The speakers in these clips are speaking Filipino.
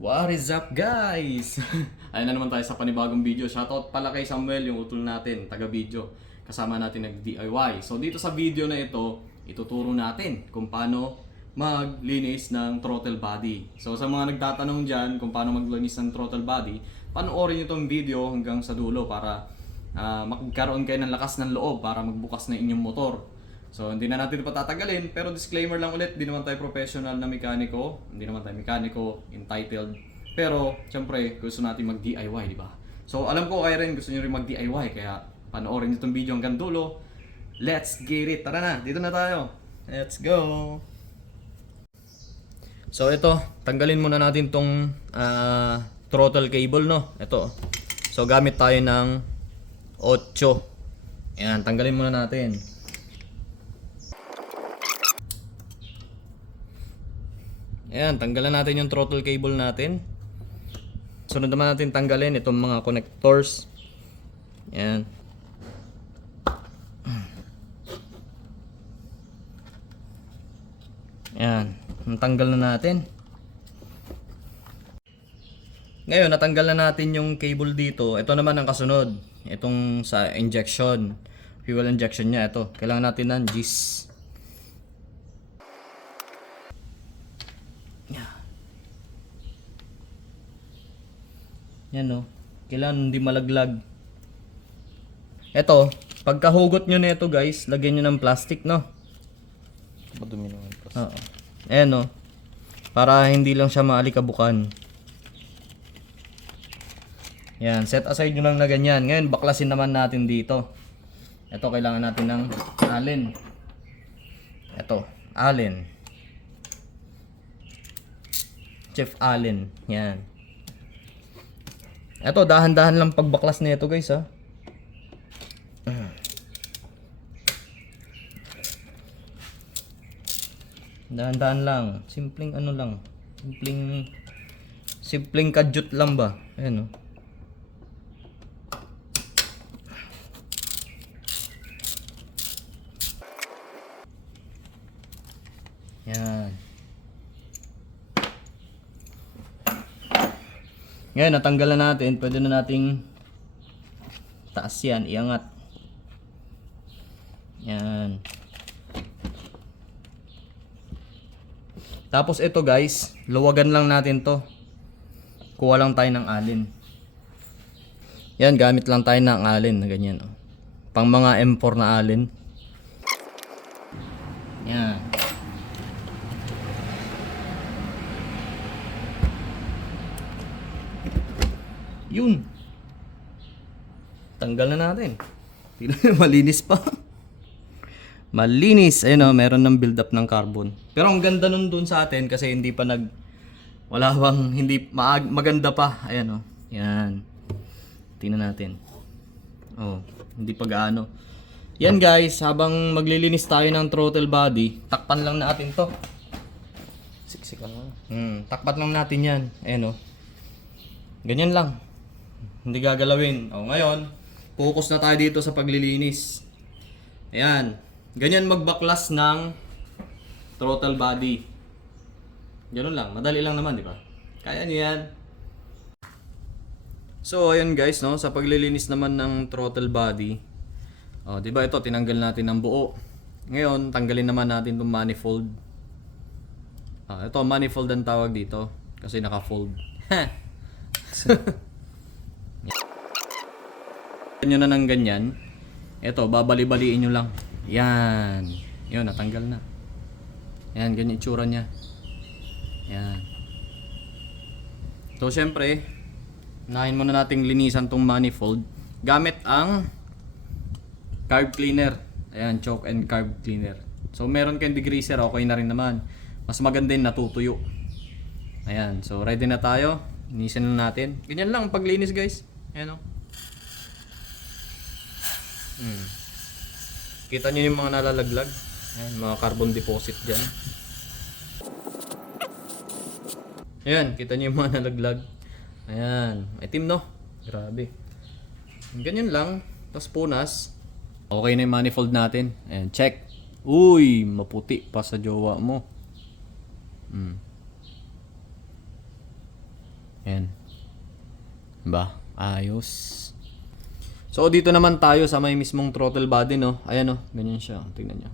What is up guys? Ayun na naman tayo sa panibagong video. Shoutout pala kay Samuel, yung utol natin, taga-video. Kasama natin nag-DIY. So dito sa video na ito, ituturo natin kung paano maglinis ng throttle body. So sa mga nagtatanong dyan kung paano maglinis ng throttle body, panoorin nyo itong video hanggang sa dulo para ah, magkaroon kayo ng lakas ng loob para magbukas ng inyong motor. So, hindi na natin ito patatagalin, pero disclaimer lang ulit, hindi naman tayo professional na mekaniko, hindi naman tayo mekaniko, entitled. Pero, syempre, gusto natin mag-DIY, di ba? So, alam ko kayo rin, gusto nyo rin mag-DIY, kaya panoorin nyo itong video hanggang dulo. Let's get it! Tara na, dito na tayo. Let's go! So, ito, tanggalin muna natin tong ah, throttle cable, no? Ito. So, gamit tayo ng 8. Ayan, tanggalin muna natin. Ayan, tanggalan natin yung throttle cable natin. Sunod naman natin tanggalin itong mga connectors. Ayan. Ayan, natanggal na natin. Ngayon, natanggal na natin yung cable dito. Ito naman ang kasunod. Itong sa injection. Fuel injection niya. Ito. Kailangan natin ng GIS. Yan no. Kailangan hindi malaglag. Ito, pagkahugot nyo nito guys, lagyan nyo ng plastic no. Madumi naman po. Oo. Ayan no. Para hindi lang siya maalikabukan. Yan, set aside nyo lang na ganyan. Ngayon, baklasin naman natin dito. Ito, kailangan natin ng allen. Ito, allen. Chef allen. Yan. Ito, dahan-dahan lang pagbaklas nito guys ha. Dahan-dahan lang. Simpleng ano lang. Simpleng simpleng kadyut lang ba? Ayan oh. Yan. Ngayon, natanggal na natin. Pwede na nating taas yan, iangat. Yan. Tapos ito guys, luwagan lang natin to. Kuha lang tayo ng alin. Yan, gamit lang tayo ng alin na ganyan. Oh. Pang mga M4 na alin. Yan. Yun. Tanggal na natin. Malinis pa. Malinis. Ayun o, meron ng build up ng carbon. Pero ang ganda nun dun sa atin kasi hindi pa nag... Wala bang hindi maag, maganda pa. Ayan o. Yan. Tingnan natin. Oh, hindi pa gaano. Yan guys, habang maglilinis tayo ng throttle body, takpan lang natin to. Siksikan mo. Hmm, takpat lang natin yan. Ayan o. Ganyan lang. Hindi gagalawin. O ngayon, focus na tayo dito sa paglilinis. Ayan. Ganyan magbaklas ng throttle body. Ganun lang. Madali lang naman, di ba? Kaya niyo yan. So, ayun guys, no? Sa paglilinis naman ng throttle body, oh, di ba ito, tinanggal natin ng buo. Ngayon, tanggalin naman natin itong manifold. Ah, ito, manifold ang tawag dito. Kasi naka-fold. nyo na ng ganyan. Ito, babali-baliin nyo lang. Yan. Yun, natanggal na. Yan, ganyan itsura niya. Yan. So, syempre, nahin muna nating linisan tong manifold gamit ang carb cleaner. Ayan, choke and carb cleaner. So, meron kayong degreaser, okay na rin naman. Mas maganda yung natutuyo. Ayan, so ready na tayo. Linisin na natin. Ganyan lang ang paglinis, guys. Ayan o. Hmm. Kita nyo yung mga nalalaglag. Ayan, mga carbon deposit dyan. Ayan, kita nyo yung mga nalaglag. Ayan, itim no? Grabe. Ganyan lang. Tapos punas. Okay na yung manifold natin. Ayan, check. Uy, maputi pa sa jowa mo. Hmm. Ayan. Ba? Ayos. So, dito naman tayo sa may mismong throttle body, no? Ayan, no? Ganyan siya. Tingnan nyo.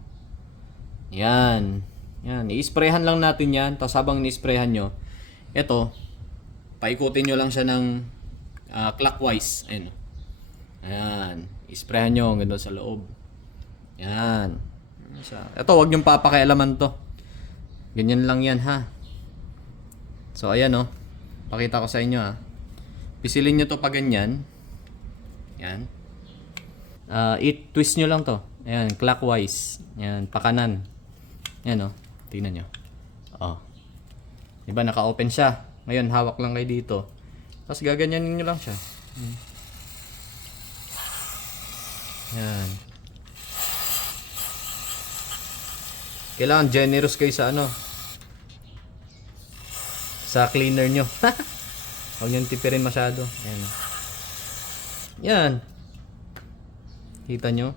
Yan. Yan. I-sprayhan lang natin yan. Tapos habang ni-sprayhan nyo, ito, paikutin nyo lang siya ng ah, clockwise. Ayan. no? Ayan. I-sprayhan nyo hanggang sa loob. Yan. Ito, huwag nyo papakialaman to. Ganyan lang yan, ha? So, ayan, no? Pakita ko sa inyo, ha? Pisilin nyo to pa ganyan. Yan. Ah, it twist nyo lang to. Ayan, clockwise. Yan, pakanan. Yan oh. Tingnan nyo. Oh. Diba, naka-open siya. Ngayon, hawak lang kayo dito. Tapos gaganyanin nyo lang siya. Hmm. Yan. Kailangan generous kayo sa ano. Sa cleaner nyo. Huwag nyo tipirin masyado. Ayan. oh. Yan. Kita nyo?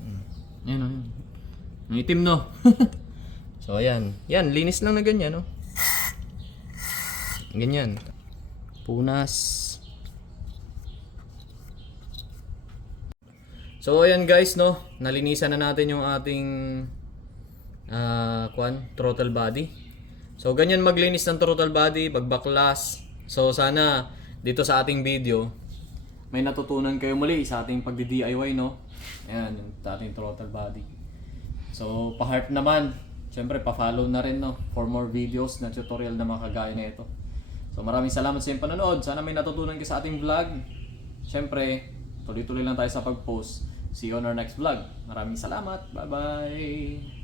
Hmm. Yan o. Ang itim no. so ayan. Yan, linis lang na ganyan no. Ganyan. Punas. So ayan guys no, nalinisan na natin yung ating ah kwan, throttle body. So ganyan maglinis ng throttle body, pagbaklas. So sana dito sa ating video may natutunan kayo muli sa ating pagdi-DIY no. Ayan, yung ating throttle body. So pa-heart naman, syempre pa-follow na rin no for more videos na tutorial na mga kagaya na ito. So maraming salamat sa inyong panonood. Sana may natutunan kayo sa ating vlog. Syempre, tuloy-tuloy lang tayo sa pag-post. See you on our next vlog. Maraming salamat. Bye-bye!